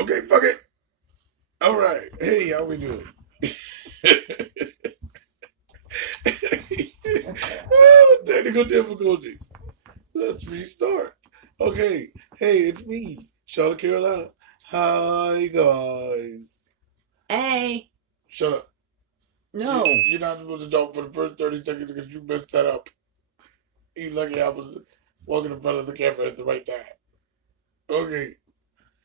Okay, fuck it. All right. Hey, how we doing? Oh, technical difficulties. Let's restart. Okay. Hey, it's me, Charlotte Carolina. Hi, guys. Hey. Shut up. No. You're not supposed to talk for the first 30 seconds because you messed that up. You lucky I was walking in front of the camera at the right time. Okay.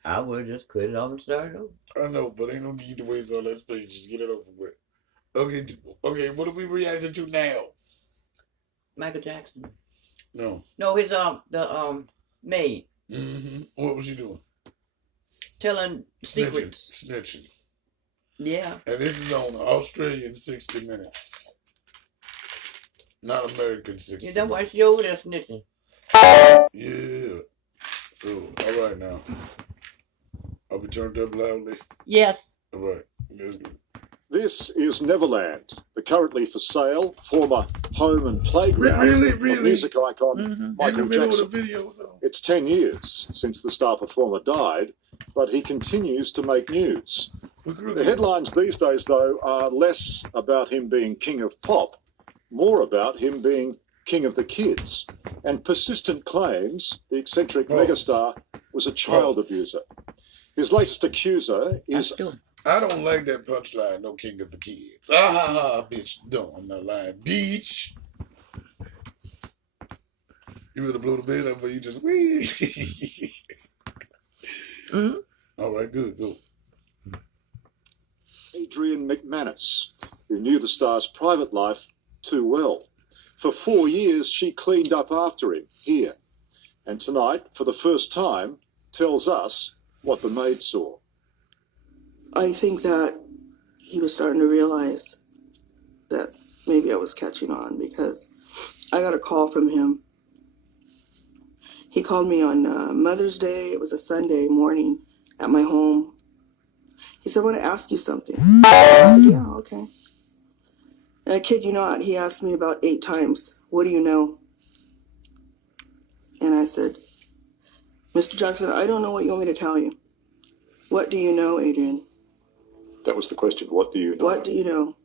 I would just cut it off and start it over. I know, but ain't no need to waste all that space. Just get it over with. Okay, what are we reacting to now? Michael Jackson. No. No, his maid. Mm-hmm. What was she doing? Telling secrets. Snitching. Yeah. And this is on Australian 60 Minutes. Not American 60 Minutes. That's why she over there snitching. Yeah. So, all right now. I'll be turned up loudly. Yes. All right. Let's go. This is Neverland, the currently for sale former home and playground of music icon Michael Jackson. Video, it's 10 years since the star performer died, but he continues to make news. The headlines these days, though, are less about him being king of pop, more about him being king of the kids, and persistent claims the eccentric megastar was a child abuser. His latest accuser is... I don't like that punchline, no king of the kids. Ah ha ha, bitch. No, I'm not lying. Beach. You want to blow the bed up or you just wee? All right, good, go. Adrian McManus, who knew the star's private life too well. For 4 years, she cleaned up after him here. And tonight, for the first time, tells us what the maid saw. I think that he was starting to realize that maybe I was catching on because I got a call from him. He called me on Mother's Day. It was a Sunday morning at my home. He said, I want to ask you something. I said, yeah, okay. And I kid you not, he asked me about 8 times, what do you know? And I said, Mr. Jackson, I don't know what you want me to tell you. What do you know, Adrian? That was the question. What do you know? What do you know?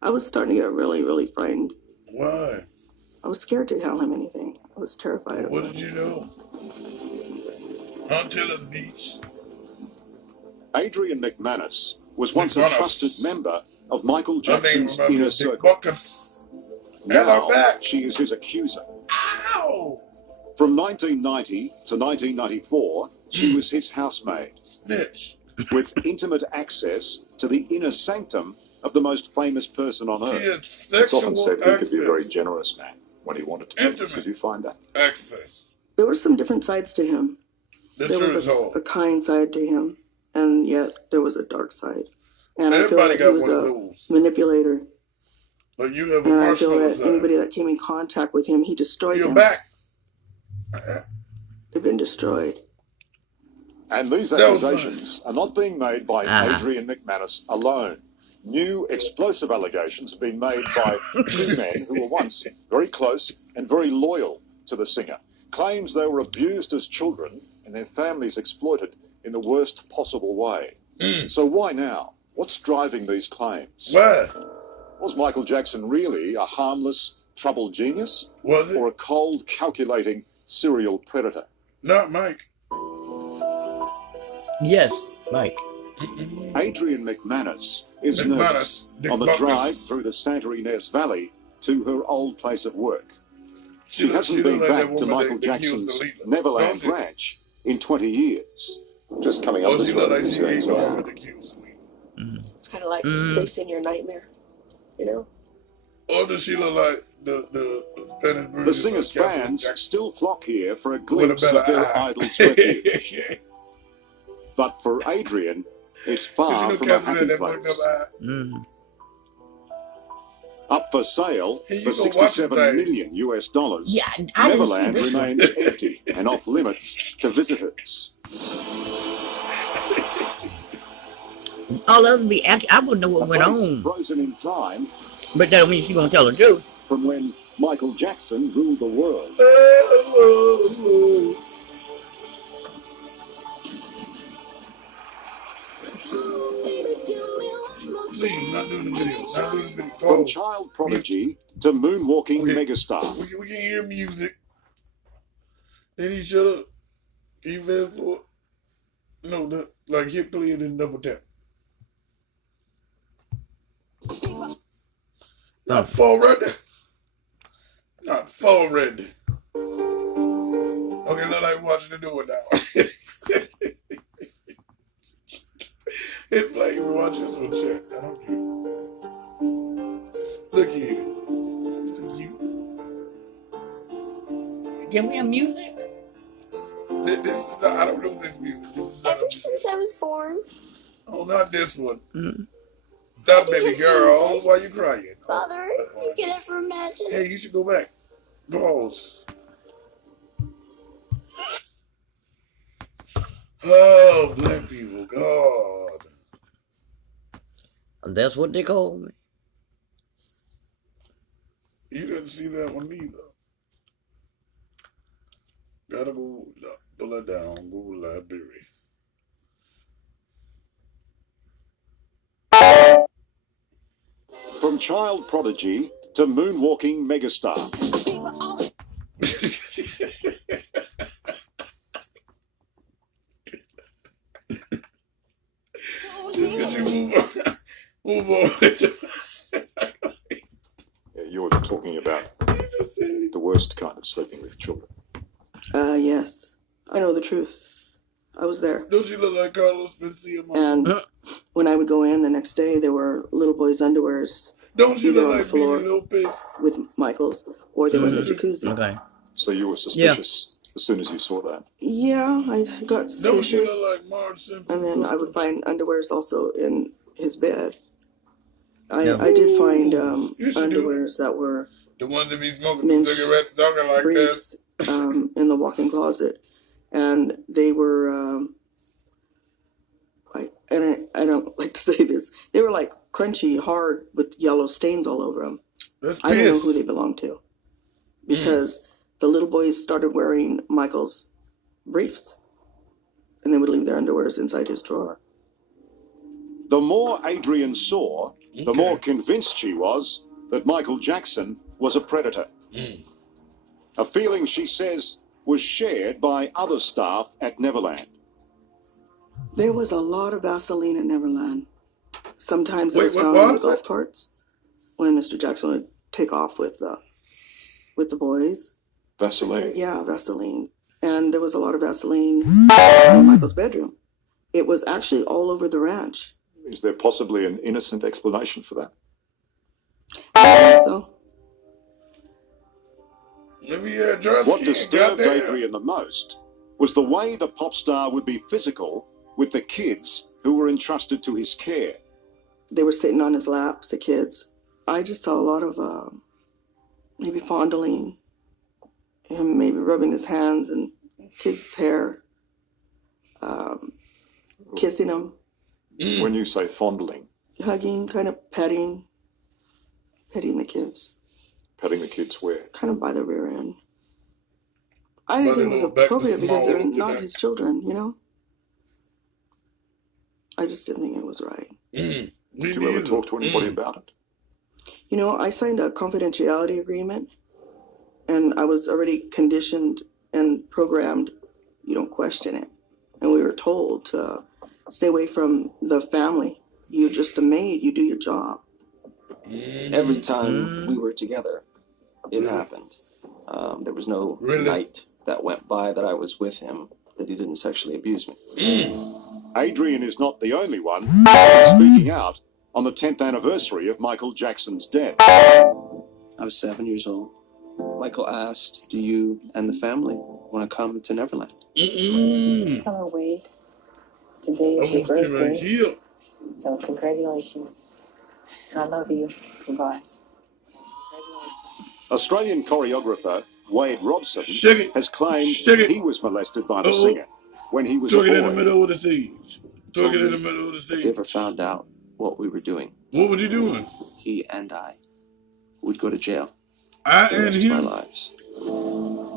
I was starting to get really, really frightened. Why? I was scared to tell him anything. I was terrified of What him. did you know? Tell us, Beach. Adrian McManus was once a trusted member of Michael Jackson's inner circle. Now, she is his accuser. Ow! From 1990 to 1994, she was his housemaid. Snitch. With intimate access to the inner sanctum of the most famous person on earth. It's often said he could be a very generous man when he wanted to. Intimate. Did you find that? Access. There were some different sides to him. There was a kind side to him, and yet there was a dark side. And Everybody I feel like he was a manipulator. But you have a and I feel marshmallow that side. anybody that came in contact with him, he destroyed them. You're back. They've been destroyed. And these accusations are not being made by Adrian McManus alone. New explosive allegations have been made by 2 men who were once very close and very loyal to the singer. Claims they were abused as children and their families exploited in the worst possible way. So why now? What's driving these claims? Why? Was Michael Jackson really a harmless, troubled genius? Was it? Or a cold, calculating serial predator? Not Mike. Yes, Mike. Adrian McManus is nervous on the drive through the Santa Ynez Valley to her old place of work. She hasn't been back to Michael Jackson's Neverland Ranch in 20 years. Just coming up this road. It's kind of like facing your nightmare, you know? Or does she look like the Spanish version? The singer's fans still flock here for a glimpse of their idol's refuge. But for Adrian, it's far from a happy place. Up for sale for $67 million US. Neverland remains empty and off limits to visitors. All of them be actually, I wouldn't know what went on. Frozen in time. But that don't mean she's gonna tell the truth. From when Michael Jackson ruled the world. Please, not doing the video. Not doing the video. From Pause. child prodigy to moonwalking Okay. megastar. We can hear music. Then he shut up. He fast forward. No, like hit play and then double tap. Not forward. Not forward. Okay, look like watching the door now. Hit play. We're watching this one, chat. I don't care. Look here. It's cute. Can we have music? This is not, I don't know this music. This is not Ever since I was born, oh, not this one. Mm. That baby girl. Why you crying? Father, you can ever imagine. Hey, you should go back. Pause. Oh, black people, God. And that's what they call me. You didn't see that one either. Gotta go pull it down, go library. From child prodigy to moonwalking megastar. Could you move on? Move on. Yeah, you're talking about the worst kind of sleeping with children. Yes. I know the truth. I was there. Don't you look like Carlos Mencia? And when I would go in the next day, there were little boys' underwears Don't you either look on the like Billy floor Lopez? with Michael's, or there was a jacuzzi. Okay. So you were suspicious as soon as you saw that. Yeah, I got Don't you suspicious. look like Marge Simpson? And then I would find underwears also in his bed. I Yeah. did find You should do underwears that were the ones that be smoking Minch cigarettes talking like this. briefs in the walk-in closet, and they were like, and I don't like to say this, they were like crunchy, hard with yellow stains all over them. That's I didn't know piss. who they belonged to because the little boys started wearing Michael's briefs, and they would leave their underwears inside his drawer. The more Adrian saw, the Okay. more convinced she was that Michael Jackson was a predator. A feeling she says was shared by other staff at Neverland. There was a lot of Vaseline at Neverland. Sometimes it Wait, was what found in the was golf it? carts when Mr. Jackson would take off with the boys. Vaseline. Yeah, Vaseline. And there was a lot of Vaseline in Michael's bedroom. It was actually all over the ranch. Is there possibly an innocent explanation for that? So, Maybe dry What skin, disturbed goddamn. Adrian the most was the way the pop star would be physical with the kids who were entrusted to his care. they were sitting on his laps, the kids. I just saw a lot of maybe fondling, him maybe rubbing his hands and kids' hair, kissing them, When you say fondling, hugging, kind of petting the kids, patting the kids where? kind of by the rear end. I didn't But think it was it went back to appropriate because small they're after not that. his children, you know? I just didn't think it was right. Me Did you ever neither. talk to anybody about it? You know, I signed a confidentiality agreement, and I was already conditioned and programmed, you don't question it. And we were told to stay away from the family. You're just a maid, you do your job. Every time we were together, it happened. There was no Really? night that went by that I was with him that he didn't sexually abuse me. Adrian is not the only one speaking out on the 10th anniversary of Michael Jackson's death. I was 7 years old. Michael asked, "Do you and the family want to come to Neverland?" On our way. Today is your Almost came right birthday, here. so congratulations. I love you. Goodbye. Australian choreographer Wade Robson Shake it. has claimed Shake it. he was molested by the Uh-oh. singer when he was a Took it in the boy. middle of the siege. Took it in the middle of the If they ever siege. found out what we were doing, What were you doing? he and I would go to jail I for the and rest of our him. lives.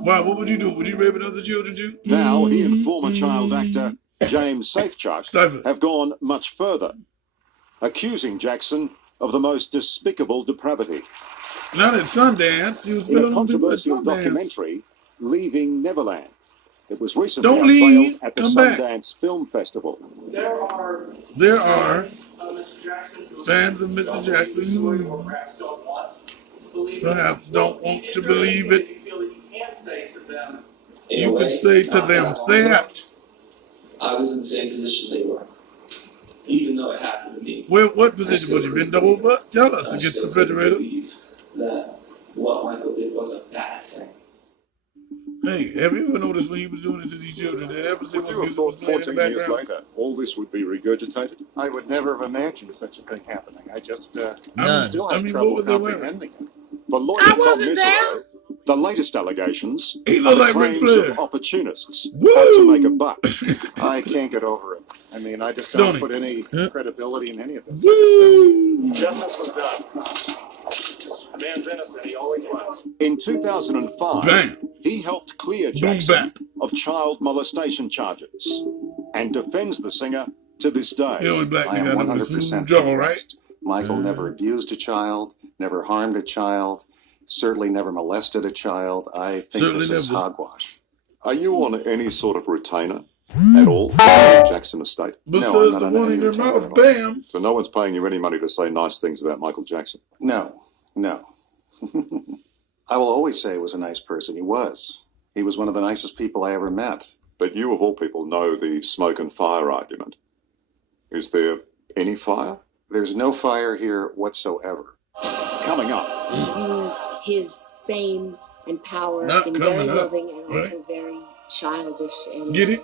Why? What would you do? Would you rape other children too? Now he and former child actor James Safechuck Stifle. have gone much further. accusing Jackson of the most despicable depravity. Not at Sundance. He was In a filming people at controversial Sundance. documentary, Leaving Neverland. It was recently Don't unveiled leave. at the Come back. Sundance Film Festival. There are Mr. Jackson fans of Mr. Jackson who perhaps don't want to believe it. You can say to them, say it. I was in the same position they were, even though it happened to me. Well, what position was you bent over? Tell us against the Federator. That what Michael did was a bad thing. Hey, have you ever noticed when he was doing it to these children? Did they ever say Would what you have music was thought playing in the 14 years background? later all this would be regurgitated? I would never have imagined such a thing happening. I just None. still I have mean, trouble what were they wearing? comprehending it. For lawyer I Tom wasn't Mesereau, the latest allegations He are looked the like Ric claims Flair. of opportunists Woo! out to make a buck. I can't get over it. I mean, I just Don't don't he? put any Huh? credibility in any of this. Woo! Justice was done. A man's innocent. He always was. In 2005, Bam. he helped clear Boom Jackson bap. of child molestation charges and defends the singer to this day. The only black I am nigga got a smooth 100% jaw, right? convinced. Michael never abused a child, never harmed a child, certainly never molested a child. I think Certainly this is never. hogwash. Are you on any sort of retainer at all for the Jackson estate? But No, says I'm the not one on in any your retainer mouth, at all. bam. So no one's paying you any money to say nice things about Michael Jackson? No. I will always say he was a nice person. He was. He was one of the nicest people I ever met. But you, of all people, know the smoke and fire argument. Is there any fire? There's no fire here whatsoever. Coming up, He used his fame and power Not in coming very up, loving and right? also very childish and Get it?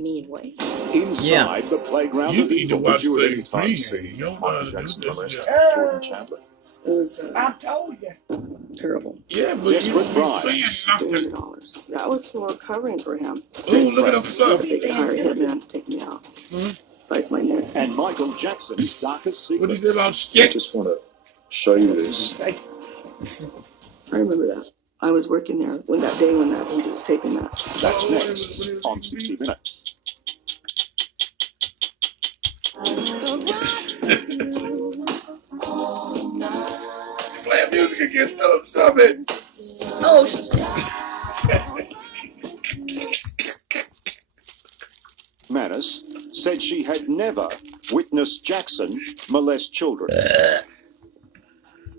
mean ways. inside the playground You of need to evil. watch Did you at any things time free. see You don't know how Michael to do Jackson this molest yet. Jordan Chandler? It was told you. terrible. Yeah, but Desperate you don't be bribes. saying nothing. $300. That was for covering for him. Oh, look at them I stuff. think they hired a hitman to take me out. Slice my neck. And Michael Jackson's darkest What do you secrets. say about sketch? want to show you this. I remember that. I was working there when that day when that he was taping that. That's next on 60 Minutes. Playing music against them, stop it. Oh, Manus said she had never witnessed Jackson molest children.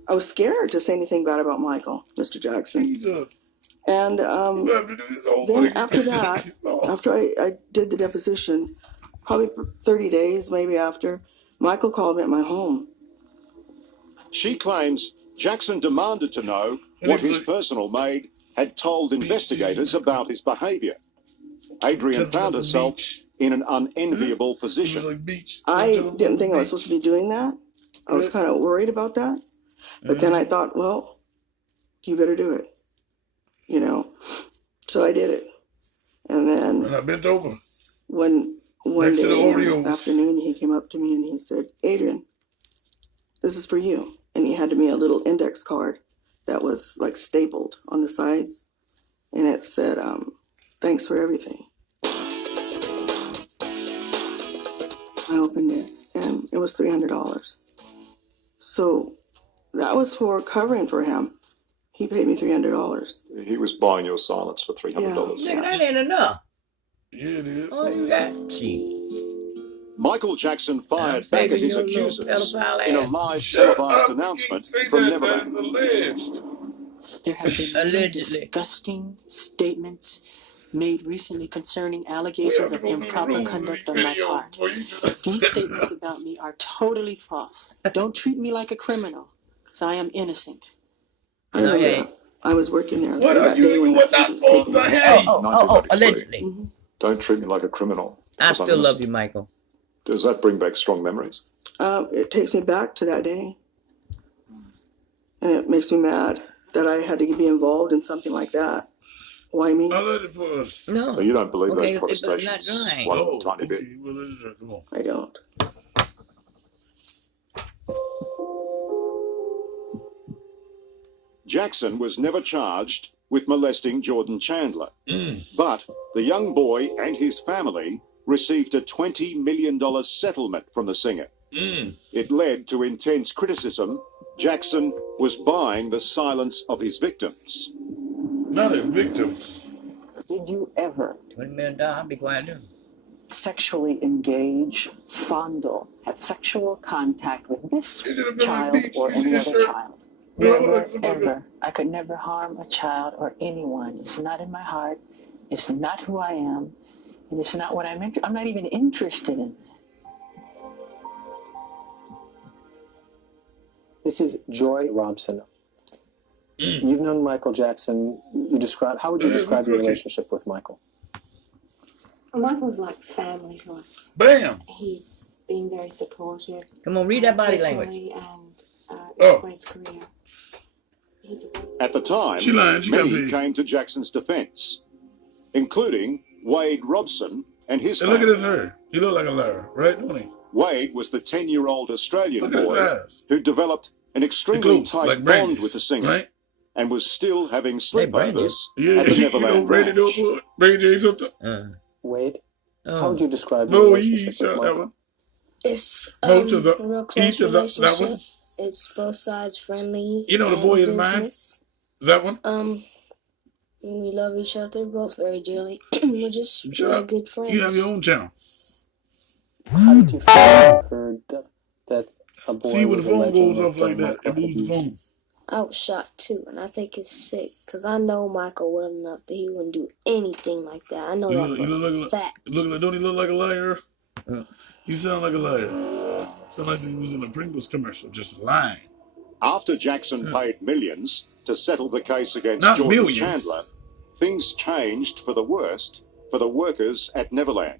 I was scared to say anything bad about Michael, Mr. Jackson. Jesus. And You have to do this whole then thing. after that, after I did the deposition, probably for 30 days, maybe after, Michael called me at my home. She claims Jackson demanded to know what his personal maid had told investigators about his behavior. Adrian found herself in an unenviable It was position. like beach. I didn't think I was supposed to be doing that. I was kind of worried about that. But then I thought, well, you better do it. You know, so I did it. And then And I bent over. one Next to day the in Oreos. the afternoon, he came up to me and he said, Adrian, this is for you. And he handed me a little index card that was like stapled on the sides. And it said, thanks for everything. I opened it and it was $300. So that was for covering for him. He paid me $300. He was buying your silence for $300. nigga, that ain't enough. Yeah, it is. Oh, you got cheap. Michael Jackson fired I'm back at saving his your little accusers pedophile in a ass. live Shut televised up. announcement You can't say from that. Neverland. That's alleged. There have been some Allegedly. disgusting statements made recently concerning We allegations have to of go through the improper rules of conduct these on my videos part. before you just... These statements about me are totally false. Don't treat me like a criminal, because I am innocent. I remember Okay. that. I was working there. What that are you? day when You were that not he was supposed taking to me. have. Allegedly. Mhm. Don't treat me like a criminal. I 'cause I'm still love innocent. you, Michael. Does that bring back strong memories? It takes me back to that day. And it makes me mad that I had to be involved in something like that. Why me? I let it for us. So No. you don't believe Okay, those it was not protestations dry. one Oh, tiny bit? okay. Well, let it drink. Come on. I don't. Jackson was never charged with molesting Jordan Chandler, Mm. but the young boy and his family received a $20 million settlement from the singer. It led to intense criticism. Jackson was buying the silence of his victims. Not his victims. Did you ever $20 million, I'll be quiet too. sexually engage, fondle, have sexual contact with this Is it a Billy child Beach? or You see any his other shirt? child? Do I look Never, like somebody? ever. I could never harm a child or anyone. It's not in my heart. It's not who I am. And it's not what I'm not even interested in. This is Joy Robson. You've known Michael Jackson. How would you describe your relationship with Michael? Michael's like family to us. Bam! He's been very supportive. Come on, read that body language. personally and Oh. Wade's career. He's a very At the time, She lying, she got many paid. came to Jackson's defense, including Wade Robson and his And look at family. his hair. He look like a liar, right? Don't he? Wade was the 10-year-old Australian Look at his boy eyes. who developed an The extremely clothes, tight like bond Brandy's, with the singer right? and was still having Hey, Brandy. sleepovers Yeah, at the you know Neverland Brady Ranch. don't Brady J something. Wade, how Oh. would you describe your No, he relationship shot with that Michael? one. It's No to the a real E close to that one. relationship. It's both sides friendly. You know the and boy is mine. business. That one. We love each other both very dearly. We're just Shut really up. good friends. You have your own channel. How did you feel when you heard that a boy See when the was phone alleging goes off like that, Michael it moves the had phone. I was shocked too, and I think it's sick because I know Michael well enough that he wouldn't do anything like that. I know You that look, for you look a like fact. don't he look like a liar? You sound like a liar. Sound like he was in a Pringles commercial, just lying. After Jackson paid millions to settle the case against Not Jordan millions. Chandler, things changed for the worst for the workers at Neverland.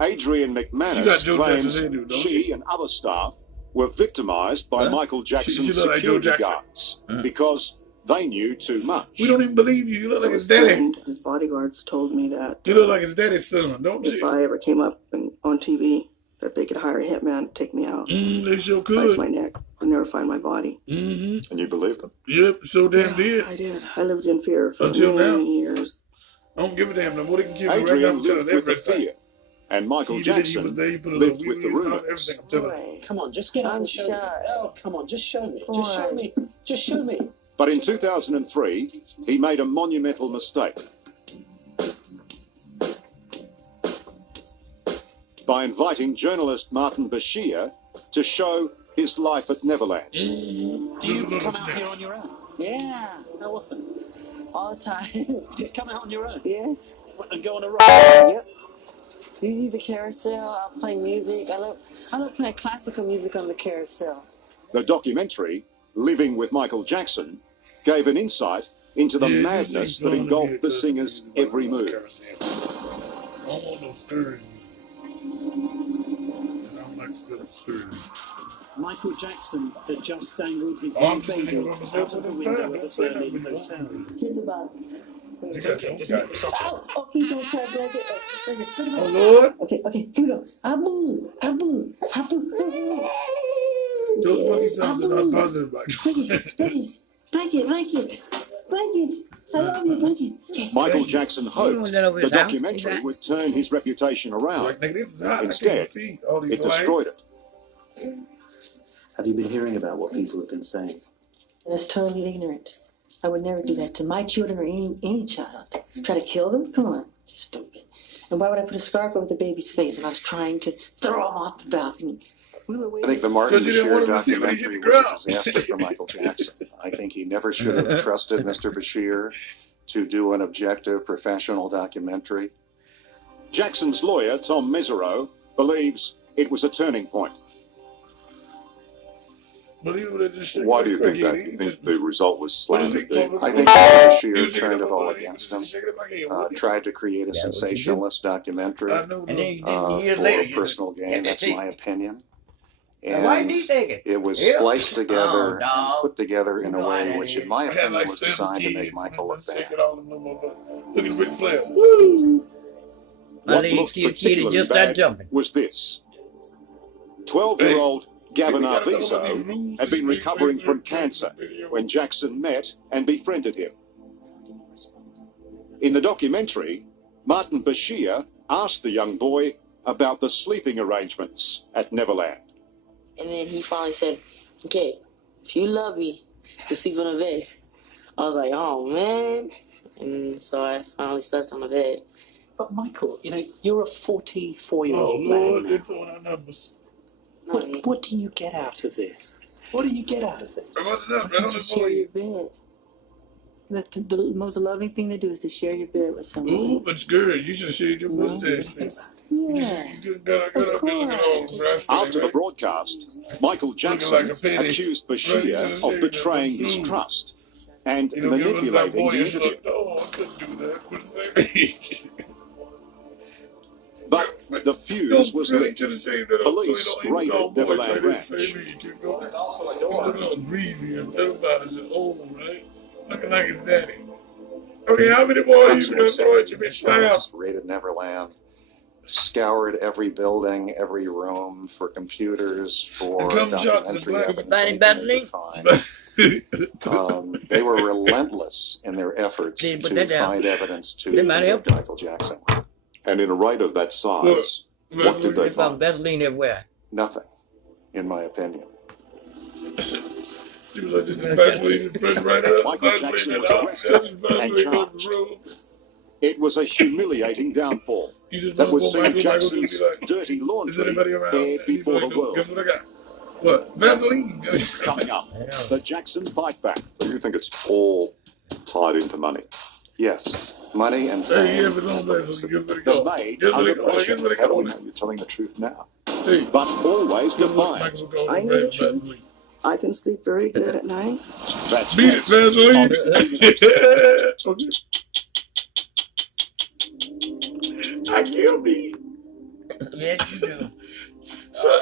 Adrian She got McManus Joe claims Jackson's hairdo, don't she she? and other staff were victimized by Huh? Michael Jackson's She look like Joe security Jackson. guards because they knew too much. We don't even believe you. You look like I his was daddy. threatened. His bodyguards told me that You look like his daddy's son, don't if you? I ever came up on TV, that they could hire a hitman to take me out, They sure slice could. my neck, would never find my body. And you believe them? Yep, so damn did. I did. I lived in fear for Until now. many years. I don't give a damn no more. They can kill me right now. Adrian I'm telling lived with the everything. fear, and Michael He did it. He Jackson was there. He put a little lived with the wee-wee on rumors. everything. I'm telling you. Come on, just get up I'm and show shy. me. Oh, come on, just show me. Just show Why? me. Just show me. But in 2003, he made a monumental mistake by inviting journalist Martin Bashir to show his life at Neverland. Do you come out here on your own? Yeah, How often? all the time. Just come out on your own Yes. and go on a ride. Yep. Usually the carousel, I'll play music. I love playing classical music on the carousel. The documentary, Living with Michael Jackson, gave an insight into the Yeah, madness you that see engulfed the because singer's he's every on the move. carousel. I don't want no scurrying music. 'Cause I don't like scurrying. Michael Jackson had just dangled his Oh, I'm new just thinking baby about myself out of the all the window time. of a Don't say nothing Berlin when you hotel. want to. Here's the bottle. You got your own guy. Oh, please don't cry, blanket. Put it Oh, back. Lord. Okay, here we go. Abu, Abu, Abu. Those monkey sounds are not positive. Blanket. I love you, blanket. Yes. Michael Jackson hoped that over the his house? documentary Exactly. would turn his reputation It's around. like, nigga, this is hot. I can't Instead, see all these it destroyed lights. it. Have you been hearing about what people have been saying? That's totally ignorant. I would never do that to my children or any child. Try to kill them? Come on, stupid. And why would I put a scarf over the baby's face when I was trying to throw him off the balcony? We were I waiting. think the Martin Because you didn't want Bashir him to see when he hit documentary the was a ground. disaster for Michael Jackson. I think he never should have trusted Mr. Bashir to do an objective, professional documentary. Jackson's lawyer, Tom Mesereau, believes it was a turning point. But he would have just shaken Why like do you think crackhead. that? He You think just- the result was What is slanted? he- I think Mr. He was Bashir shaking turned up it all my body. against He him. was shaking up my head. What did Tried to create a Yeah, what did he do? sensationalist documentary I know. And then no. years for later, you personal just- gain. That's my opinion. Why didn't And he take it? it was Yeah. spliced together Oh, dog. and put together in a No, way I- which, in my I had opinion, like was 7 designed to kids, make Michael look and then bad. shake it all in them motherfuckers. Look at Ric Flair. Woo! My What little looked kid particularly just started bad jumping. was this. 12-year-old Gavin We gotta know about these Arvizo rules had been and recovering things from that- cancer when Jackson met and befriended him. In the documentary, Martin Bashir asked the young boy about the sleeping arrangements at Neverland. And then he finally said, okay, if you love me, you sleep on the bed. I was like, oh, man. And so I finally slept on the bed. But Michael, you're a 44-year-old Oh, Lord, man they're now. throwing out numbers. What do you get out of this? What do you get out of this? What's up, You man? just share your bed. The most loving thing to do is to share your bed with someone. Ooh, but girl, you should share your mustache, sis. Yeah. You got a good looking old rascal. After the broadcast, Michael Jackson like a penny. accused Right, Bashir you of betraying his should trust and You know, give us that manipulating the boyish interview. look. No, I couldn't do that. What does that mean? But the fuse was lit. Police Police raided Neverland Ranch. Looking all greasy and pedophile and old, right? Looking like his daddy. Okay, how many more are you gonna throw at your bitch now? Raided Neverland, scoured every building, every room for computers, for Come shots and documentary black. evidence, Find anything they Bentley? could find. They were relentless in their efforts They put to that down. find evidence to They might help convict Michael Jackson. And in a raid of that size, what did They they found find? Vaseline everywhere. Nothing, in my opinion. You looked at the Vaseline and pressed right up. Michael Vaseline Jackson and was out. arrested Vaseline and in the charged. room. It was a humiliating downfall You just that know would what see Michael Jackson's do, be like, dirty is laundry anybody around? aired And he's before like, the world. guess what I got? What? Vaseline. Coming up, the Jackson fight back. So you think it's all tied into money? Yes, money and Hey, fame. he have his own Vaseline. Guess what he The got? maid Guess what under he got? pressure. Guess what he How do we got? know you're telling the truth now? Hey, But always guess what defiant. Michael called I him know the truth. Vaseline. I can sleep very good at night. That's Beat it, next. Vaseline. On Okay. I killed me. Yes, you do.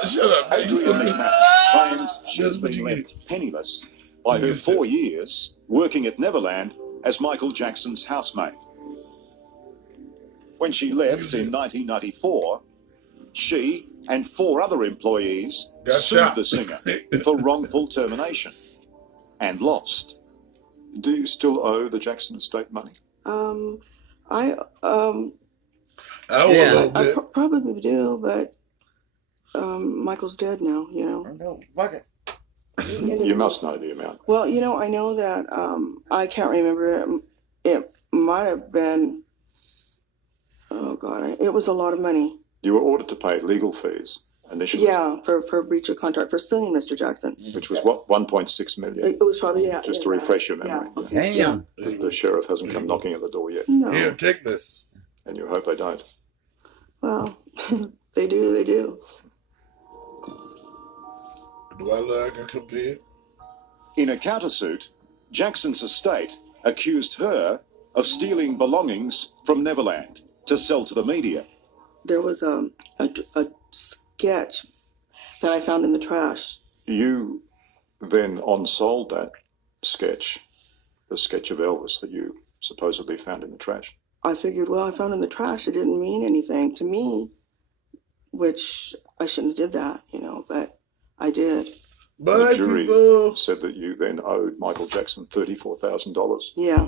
Shut up, man. You Adrian fucking- McManus claims she's That's what been you left penniless by her Yes, 4 years working at Neverland as Michael Jackson's housemaid. When she left in 1994, she and 4 other employees Got sued shot. the singer for wrongful termination and lost. Do you still owe the Jackson estate money? I I owe Yeah. a little I bit. probably do, but Michael's dead now. No, fuck it. You must know the amount. Well, I know that I can't remember. It might have been. Oh God, it was a lot of money. You were ordered to pay legal fees initially, Yeah, for breach of contract for suing Mr. Jackson. which was what, 1.6 million? It was probably Just to refresh your memory. Yeah. Okay. Damn. The sheriff hasn't come knocking at the door yet, No. Here, take this. and you hope they don't. Well, they do. They do. Do I look like a compare? In a countersuit, Jackson's estate accused her of stealing belongings from Neverland to sell to the media. There was a sketch that I found in the trash. You then on-sold that sketch, the sketch of Elvis that you supposedly found in the trash. I figured, well, I found it in the trash. It didn't mean anything to me, which I shouldn't have did that, but I did. Bye, the jury people. said that you then owed Michael Jackson $34,000. Yeah.